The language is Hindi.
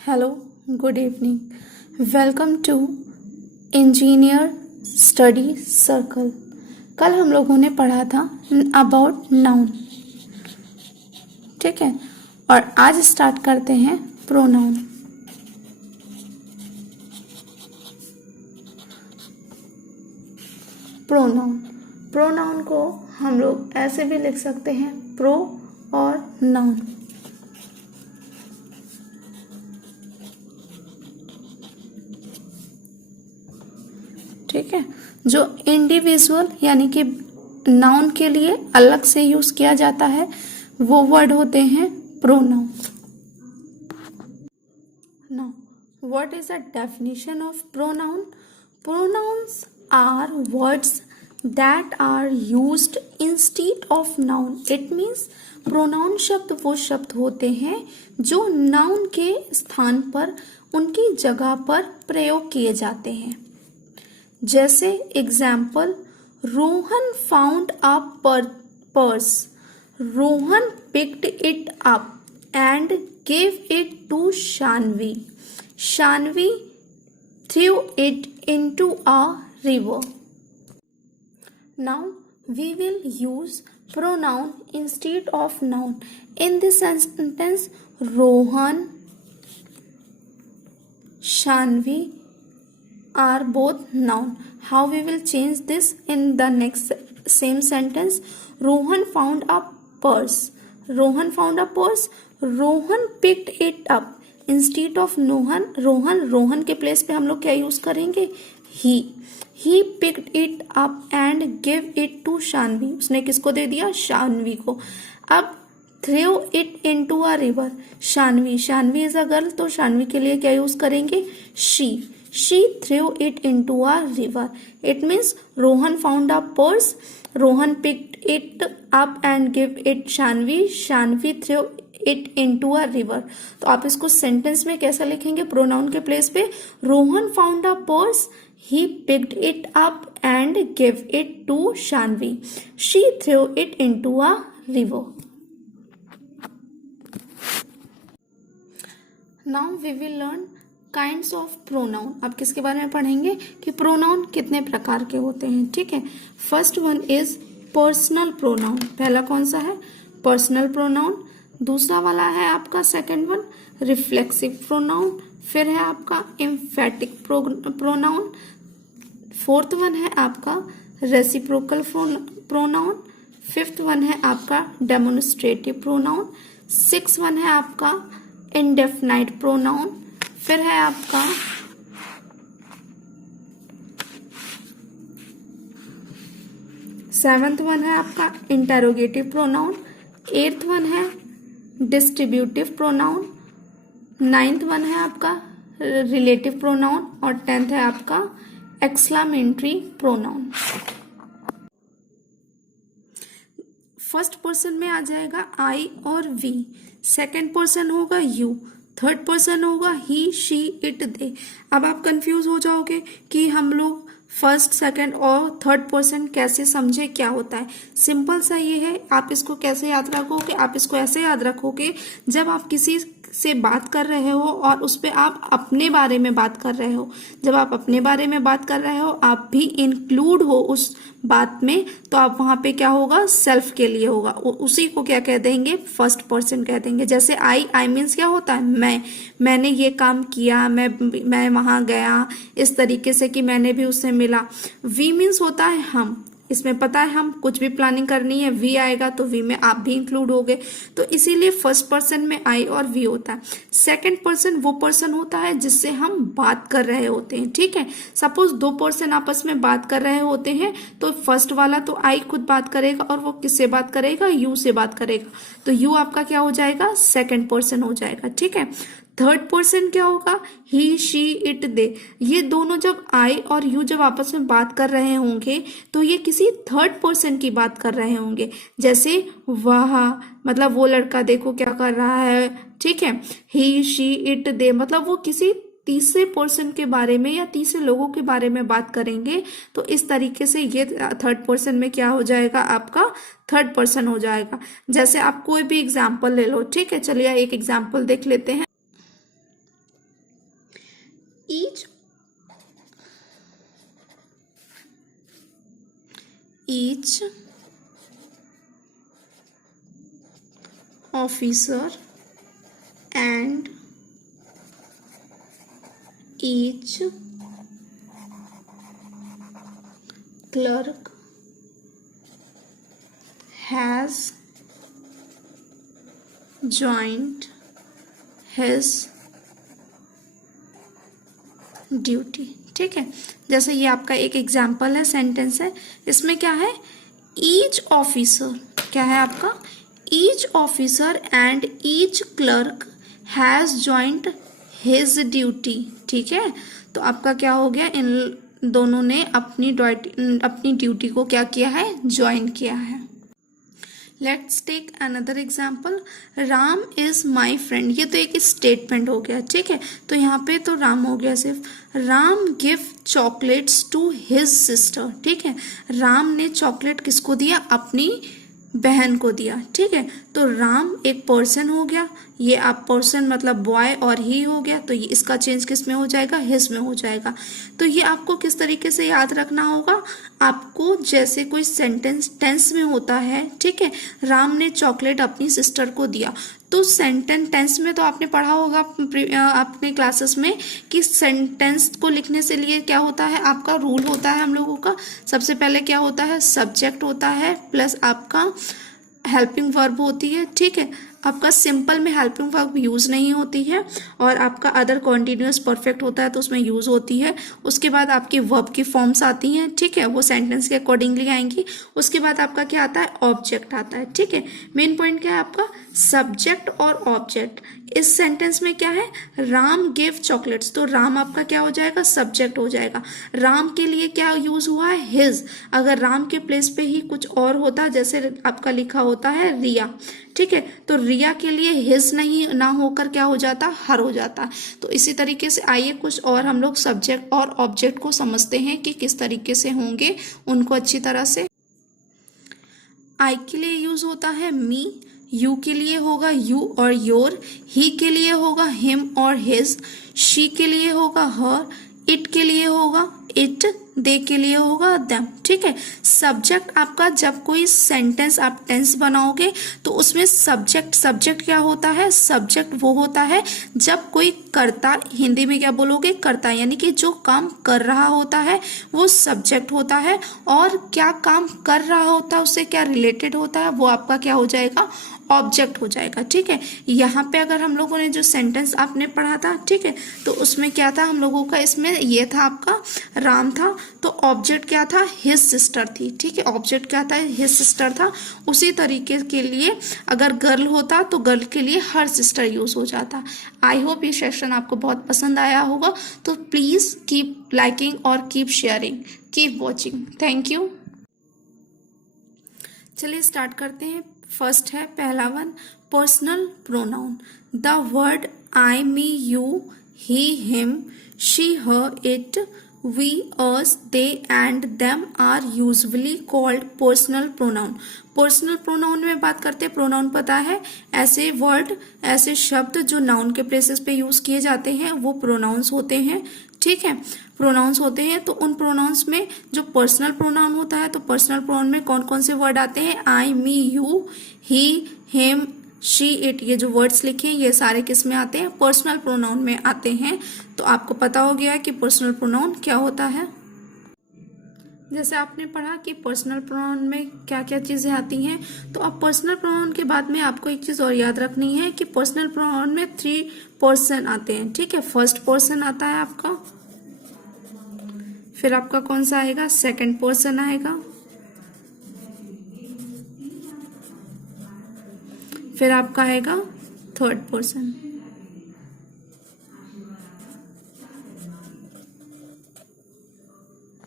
Hello, good evening. Welcome to engineer study circle. कल हम लोगों ने पढ़ा था अबाउट नाउन, ठीक है। और आज स्टार्ट करते हैं प्रोनाउन। प्रोनाउन प्रोनाउन को हम लोग ऐसे भी लिख सकते हैं, प्रो और नाउन। ठीक है, जो इंडिविजुअल यानी कि नाउन के लिए अलग से यूज किया जाता है वो वर्ड होते हैं pronoun. Now what is the definition of pronoun? Pronouns are words that are used instead of noun. It means pronoun शब्द वो शब्द होते हैं जो नाउन के स्थान पर, उनकी जगह पर प्रयोग किए जाते हैं। जैसे example, Rohan found a purse. Rohan picked it up and gave it to Shanvi. Shanvi threw it into a river. Now we will use pronoun instead of noun. In this sentence, Rohan, Shanvi are both noun. How we will change this in the next same sentence? Rohan found a purse. Rohan found a purse. Rohan picked it up. Instead of Rohan के प्लेस पे हम लोग क्या यूज करेंगे? He picked it up and give it to Shanvi. उसने किसको दे दिया? शानवी को। अब throw it into a river. Shanvi is a girl, तो शानवी के लिए क्या यूज करेंगे? She throw it into a river. It means Rohan found a purse, Rohan picked it up and give it Shanvi throw it into a river. तो आप इसको सेंटेंस में कैसा लिखेंगे? प्रोनाउन के प्लेस पे Rohan found a purse, he picked it up and gave it to Shanvi. She threw it into a river. Now we will learn kinds of pronoun. अब किसके बारे में पढ़ेंगे कि प्रोनाउन कितने प्रकार के होते हैं, ठीक है। First one is personal pronoun. पहला कौन सा है? Personal pronoun. दूसरा वाला है आपका सेकंड वन रिफ्लेक्सिव प्रोनाउन। फिर है आपका एम्फेटिक प्रोनाउन। फोर्थ वन है आपका रेसिप्रोकल प्रोनाउन। फिफ्थ वन है आपका डेमोन्स्ट्रेटिव प्रोनाउन। सिक्स वन है आपका इंडेफिनाइट प्रोनाउन। फिर है आपका सेवंथ वन है आपका इंटेरोगेटिव प्रोनाउन। एट्थ वन है डिस्ट्रीब्यूटिव प्रोनाउन। नाइन्थ वन है आपका रिलेटिव प्रोनाउन और टेंथ है आपका एक्सक्लामेटरी प्रोनाउन। फर्स्ट पर्सन में आ जाएगा आई और वी। सेकंड पर्सन होगा यू। थर्ड पर्सन होगा ही, शी, इट, दे। अब आप कंफ्यूज हो जाओगे कि हम लोग फर्स्ट, सेकंड और थर्ड पर्सन कैसे समझे, क्या होता है। सिंपल सा ये है, आप इसको कैसे याद रखोगे? आप इसको ऐसे याद रखोगे, जब आप किसी से बात कर रहे हो और उस पर आप अपने बारे में बात कर रहे हो, जब आप अपने बारे में बात कर रहे हो, आप भी इंक्लूड हो उस बात में, तो आप वहां पे क्या होगा? सेल्फ के लिए होगा। उसी को क्या कह देंगे? फर्स्ट पर्सन कह देंगे। जैसे आई मीन्स क्या होता है? मैंने ये काम किया, मैं वहां गया, इस तरीके से कि मैंने भी उससे मिला। वी मीन्स होता है हम। इसमें पता है हम कुछ भी प्लानिंग करनी है, वी आएगा तो वी में आप भी इंक्लूड हो गए। तो इसीलिए फर्स्ट पर्सन में आई और वी होता है। सेकंड पर्सन वो पर्सन होता है जिससे हम बात कर रहे होते हैं, ठीक है। सपोज दो पर्सन आपस में बात कर रहे होते हैं, तो फर्स्ट वाला तो आई खुद बात करेगा और वो किससे बात करेगा? यू से बात करेगा। तो यू आपका क्या हो जाएगा? सेकंड पर्सन हो जाएगा, ठीक है। थर्ड पर्सन क्या होगा? ही, शी, इट, दे। ये दोनों जब आई और यू जब आपस में बात कर रहे होंगे तो ये किसी थर्ड पर्सन की बात कर रहे होंगे। जैसे वह, मतलब वो लड़का देखो क्या कर रहा है, ठीक है। ही, शी, इट, दे, मतलब वो किसी तीसरे पर्सन के बारे में या तीसरे लोगों के बारे में बात करेंगे। तो इस तरीके से ये थर्ड पर्सन में क्या हो जाएगा? आपका थर्ड पर्सन हो जाएगा। जैसे आप कोई भी एग्जाम्पल ले लो, ठीक है। चलिए एक एग्जाम्पल देख लेते हैं। each officer and each clerk has joined his duty. ठीक है, जैसे ये आपका एक एग्जाम्पल है, सेंटेंस है, इसमें क्या है, ईच ऑफिसर, क्या है आपका, each officer and each clerk has joint his duty. ठीक है, तो आपका क्या हो गया, इन दोनों ने अपनी ड्यूटी को क्या किया है, ज्वाइन किया है। Let's take another example, Ram is my friend. ये तो एक स्टेटमेंट हो गया। ठीक है, तो यहाँ पे तो राम हो गया सिर्फ, Ram give chocolates to his sister. ठीक है, राम ने चॉकलेट किसको दिया, अपनी बहन को दिया। ठीक है, तो राम एक पर्सन हो गया, ये आप पर्सन मतलब बॉय और ही हो गया, तो ये इसका चेंज किस में हो जाएगा, हिज में हो जाएगा। तो ये आपको किस तरीके से याद रखना होगा, आपको जैसे कोई सेंटेंस टेंस में होता है। ठीक है, राम ने चॉकलेट अपनी सिस्टर को दिया, तो सेंटेंस टेंस में तो आपने पढ़ा होगा अपने क्लासेस में कि सेंटेंस को लिखने से लिए क्या होता है, आपका रूल होता है हम लोगों का, सबसे पहले क्या होता है, सब्जेक्ट होता है प्लस आपका हेल्पिंग वर्ब होती है। ठीक है, आपका सिंपल में हेल्पिंग वर्ब यूज नहीं होती है और आपका अदर कॉन्टिन्यूअस परफेक्ट होता है तो उसमें यूज होती है। उसके बाद आपकी वर्ब की फॉर्म्स आती हैं। ठीक है, वो सेंटेंस के अकॉर्डिंगली आएंगी। उसके बाद आपका क्या आता है, ऑब्जेक्ट आता है। ठीक है, मेन पॉइंट क्या है आपका, सब्जेक्ट और ऑब्जेक्ट। इस सेंटेंस में क्या है, राम गिव चॉकलेट्स, तो राम आपका क्या हो जाएगा, सब्जेक्ट हो जाएगा। राम के लिए क्या यूज हुआ है, हिज। अगर राम के प्लेस पे ही कुछ और होता, जैसे आपका लिखा होता है रिया, ठीक है, तो रिया के लिए हिज नहीं ना होकर क्या हो जाता, हर हो जाता। तो इसी तरीके से आइए कुछ और हम लोग सब्जेक्ट और ऑब्जेक्ट को समझते हैं कि किस तरीके से होंगे उनको अच्छी तरह से। आई के लिए यूज होता है मी, यू के लिए होगा यू और योर, ही के लिए होगा हिम और हिज, शी के लिए होगा हर, इट के लिए होगा इट, दे के लिए होगा देम। ठीक है, सब्जेक्ट आपका जब कोई सेंटेंस आप टेंस बनाओगे तो उसमें सब्जेक्ट क्या होता है, सब्जेक्ट वो होता है जब कोई कर्ता, हिंदी में क्या बोलोगे, कर्ता, यानी कि जो काम कर रहा होता है वो सब्जेक्ट होता है, और क्या काम कर रहा होता है उससे क्या रिलेटेड होता है वो आपका क्या हो जाएगा, ऑब्जेक्ट हो जाएगा। ठीक है, यहाँ पे अगर हम लोगों ने जो सेंटेंस आपने पढ़ा था, ठीक है, तो उसमें क्या था हम लोगों का, इसमें ये था आपका राम था, तो ऑब्जेक्ट क्या था, हिज सिस्टर थी। ठीक है, ऑब्जेक्ट क्या था, हिज सिस्टर था। उसी तरीके के लिए अगर गर्ल होता तो गर्ल के लिए हर सिस्टर यूज हो जाता। आई होप ये सेशन आपको बहुत पसंद आया होगा, तो प्लीज कीप लाइकिंग और keep sharing, keep watching. Thank you. चलिए स्टार्ट करते हैं। फर्स्ट है पहला one, personal pronoun. The word I, me, you, he, him, she, her, it, we, us, they and them are usually called personal pronoun। Personal pronoun में बात करते हैं, प्रोनाउन पता है, ऐसे वर्ड, ऐसे शब्द जो नाउन के प्लेसेस पे यूज किए जाते हैं वो प्रोनाउंस होते हैं। ठीक है, प्रोनाउंस होते हैं। तो उन प्रोनाउंस में जो पर्सनल प्रोनाउन होता है, तो पर्सनल प्रोनाउन में कौन कौन से वर्ड आते हैं, I, me, you, he, him, she, it, ये जो वर्ड्स लिखे हैं ये सारे किस में आते हैं, पर्सनल प्रोनाउन में आते हैं। तो आपको पता हो गया कि पर्सनल प्रोनाउन क्या होता है। जैसे आपने पढ़ा कि पर्सनल प्रोनाउन में क्या क्या चीजें आती हैं, तो अब पर्सनल प्रोनाउन के बाद में आपको एक चीज और याद रखनी है कि पर्सनल प्रोनाउन में 3 पर्सन आते हैं। ठीक है, फर्स्ट पर्सन आता है आपका, फिर आपका कौन सा आएगा, सेकंड पर्सन आएगा, फिर आपका आएगा थर्ड पर्सन।